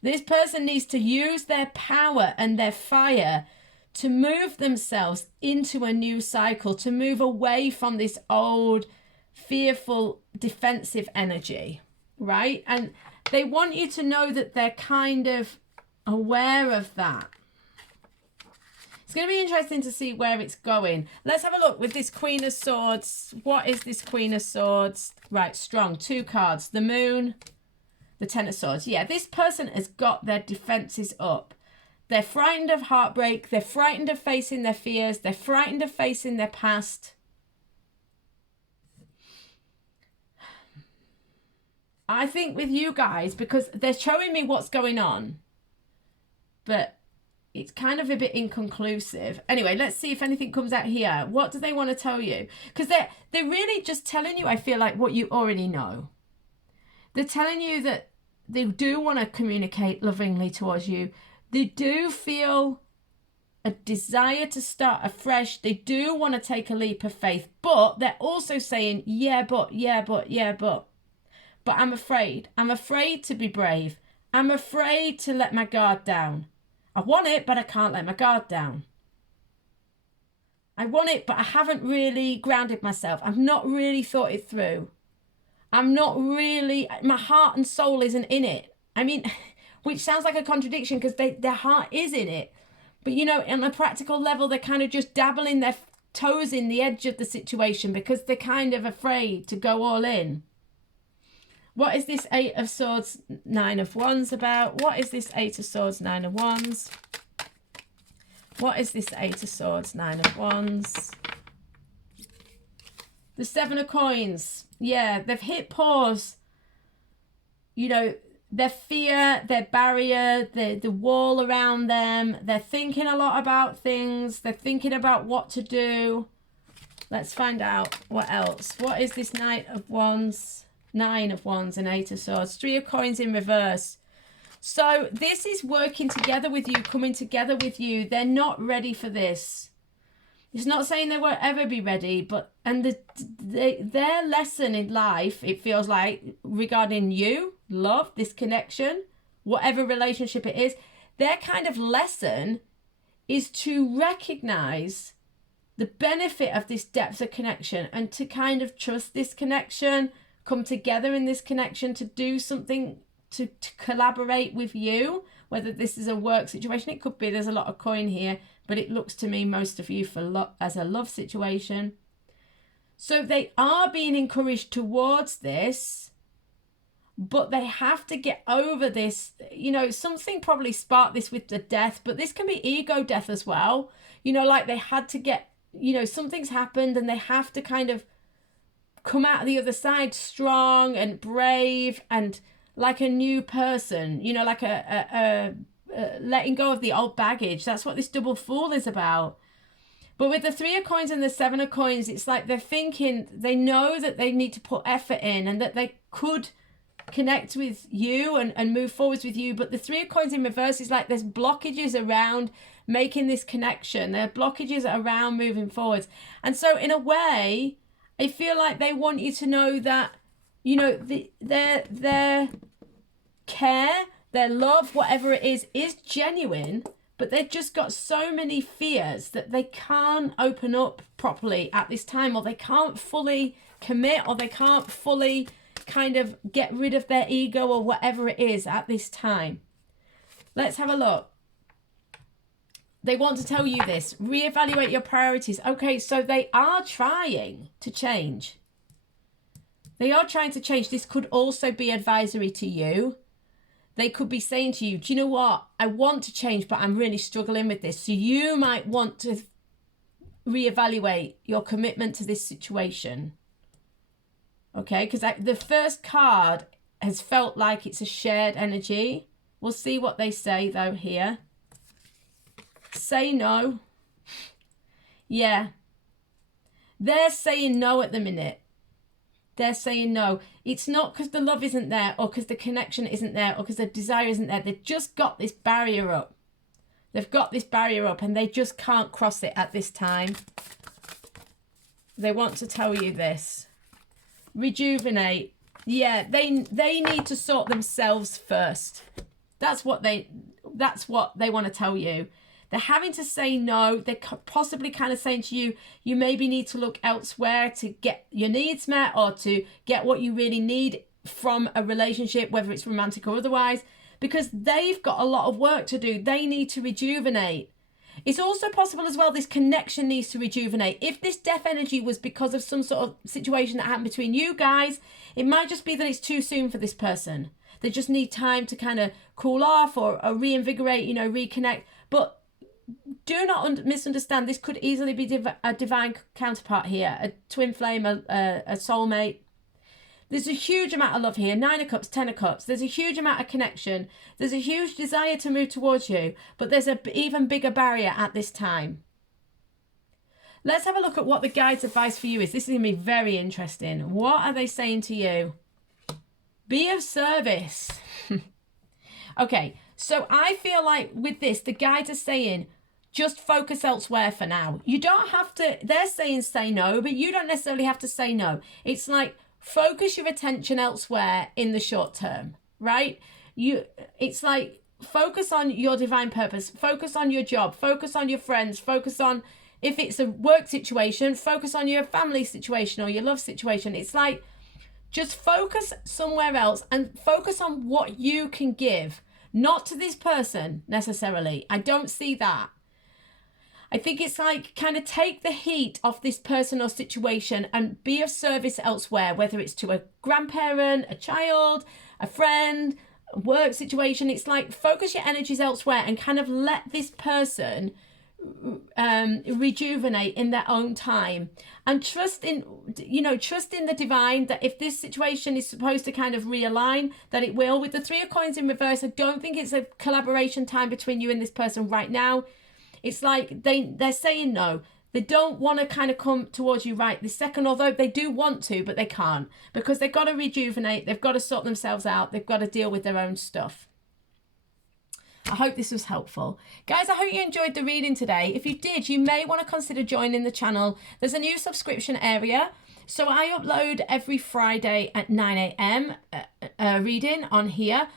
This person needs to use their power and their fire to move themselves into a new cycle, to move away from this old, fearful, defensive energy, right? And they want you to know that they're kind of aware of that. It's going to be interesting to see where it's going. Let's have a look with this Queen of Swords. What is this Queen of Swords? Right, strong. 2 cards. The Moon, the Ten of Swords. Yeah, this person has got their defenses up. They're frightened of heartbreak. They're frightened of facing their fears. They're frightened of facing their past. I think with you guys, because they're showing me what's going on, but it's kind of a bit inconclusive. Anyway, let's see if anything comes out here. What do they want to tell you? Because they're really just telling you, I feel like, what you already know. They're telling you that they do want to communicate lovingly towards you. They do feel a desire to start afresh. They do want to take a leap of faith. But they're also saying, yeah, but. But I'm afraid. I'm afraid to be brave. I'm afraid to let my guard down. I want it, but I can't let my guard down. I want it, but I haven't really grounded myself. I've not really thought it through. I'm not really, my heart and soul isn't in it. I mean, which sounds like a contradiction because their heart is in it. But, you know, on a practical level, they're kind of just dabbling their toes in the edge of the situation because they're kind of afraid to go all in. What is this 8 of Swords, 9 of Wands about? What is this 8 of Swords, 9 of Wands? What is this 8 of Swords, 9 of Wands? The 7 of Coins. Yeah, they've hit pause. You know, their fear, their barrier, the wall around them. They're thinking a lot about things. They're thinking about what to do. Let's find out what else. What is this Knight of Wands? 9 of Wands and 8 of Swords. 3 of Coins in reverse. So this is working together with you, coming together with you. They're not ready for this. It's not saying they won't ever be ready, but their lesson in life, it feels like, regarding you, love, this connection, whatever relationship it is, their kind of lesson is to recognize the benefit of this depth of connection and to kind of trust this connection, come together in this connection to do something, to collaborate with you, whether this is a work situation. It could be, there's a lot of coin here, but it looks to me most of you as a love situation. So they are being encouraged towards this, but they have to get over this. You know, something probably sparked this with the death, but this can be ego death as well. You know, like they had to get, you know, something's happened and they have to kind of come out the other side strong and brave and like a new person, you know, like a letting go of the old baggage. That's what this double Fool is about. But with the 3 of Coins and the 7 of Coins, it's like they're thinking, they know that they need to put effort in and that they could connect with you and move forwards with you. But the 3 of Coins in reverse is like there's blockages around making this connection. There are blockages around moving forwards. And so in a way, I feel like they want you to know that, you know, their care, their love, whatever it is genuine, but they've just got so many fears that they can't open up properly at this time, or they can't fully commit, or they can't fully kind of get rid of their ego or whatever it is at this time. Let's have a look. They want to tell you this. Reevaluate your priorities. Okay, so they are trying to change. They are trying to change. This could also be advisory to you. They could be saying to you, do you know what? I want to change, but I'm really struggling with this. So you might want to reevaluate your commitment to this situation. Okay, because the first card has felt like it's a shared energy. We'll see what they say, though, here. Say no. Yeah. They're saying no at the minute. They're saying no. It's not because the love isn't there, or because the connection isn't there, or because the desire isn't there. They've just got this barrier up. They've got this barrier up and they just can't cross it at this time. They want to tell you this. Rejuvenate. Yeah, they need to sort themselves first. That's what they want to tell you. They're having to say no. They're possibly kind of saying to you, you maybe need to look elsewhere to get your needs met, or to get what you really need from a relationship, whether it's romantic or otherwise, because they've got a lot of work to do. They need to rejuvenate. It's also possible as well, this connection needs to rejuvenate. If this death energy was because of some sort of situation that happened between you guys, it might just be that it's too soon for this person. They just need time to kind of cool off, or reinvigorate, reconnect. But do not misunderstand. This could easily be a divine counterpart here, a twin flame, a soulmate. There's a huge amount of love here. 9 of Cups, 10 of Cups. There's a huge amount of connection. There's a huge desire to move towards you, but there's an even bigger barrier at this time. Let's have a look at what the guide's advice for you is. This is going to be very interesting. What are they saying to you? Be of service. Okay, so I feel like with this, the guides are saying, just focus elsewhere for now. You don't have to, they're saying say no, but you don't necessarily have to say no. It's like, focus your attention elsewhere in the short term, right? It's like, focus on your divine purpose, focus on your job, focus on your friends, focus on, if it's a work situation, focus on your family situation or your love situation. It's like, just focus somewhere else and focus on what you can give, not to this person necessarily. I don't see that. I think it's like, kind of take the heat off this person or situation and be of service elsewhere, whether it's to a grandparent, a child, a friend, a work situation. It's like, focus your energies elsewhere and kind of let this person rejuvenate in their own time, and trust in the divine, that if this situation is supposed to kind of realign, that it will. With the 3 of Coins in reverse, I don't think it's a collaboration time between you and this person right now. It's like they're saying no. They don't want to kind of come towards you right this second, although they do want to, but they can't, because they've got to rejuvenate. They've got to sort themselves out. They've got to deal with their own stuff. I hope this was helpful. Guys, I hope you enjoyed the reading today. If you did, you may want to consider joining the channel. There's a new subscription area. So I upload every Friday at 9 a.m. Reading on here.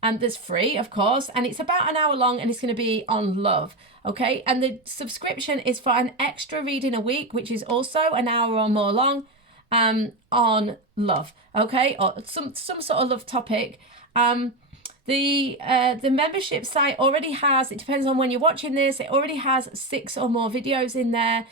And there's free, of course, and it's about an hour long, and it's going to be on love, okay? And the subscription is for an extra reading a week, which is also an hour or more long, on love, okay? Or some sort of love topic. The membership site already has, it depends on when you're watching this, it already has 6 or more videos in there.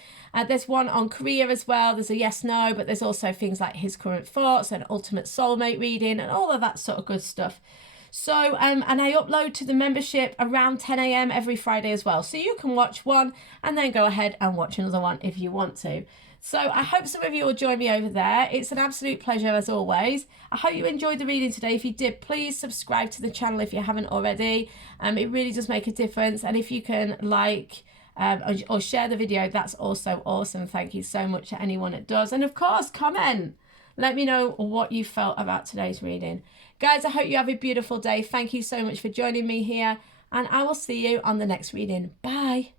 There's one on career as well. There's a yes, no, but there's also things like his current thoughts and ultimate soulmate reading and all of that sort of good stuff. So, and I upload to the membership around 10 a.m. every Friday as well. So you can watch one and then go ahead and watch another one if you want to. So I hope some of you will join me over there. It's an absolute pleasure as always. I hope you enjoyed the reading today. If you did, please subscribe to the channel if you haven't already. It really does make a difference. And if you can like or share the video, that's also awesome. Thank you so much to anyone that does. And of course, comment. Let me know what you felt about today's reading. Guys, I hope you have a beautiful day. Thank you so much for joining me here, and I will see you on the next reading. Bye.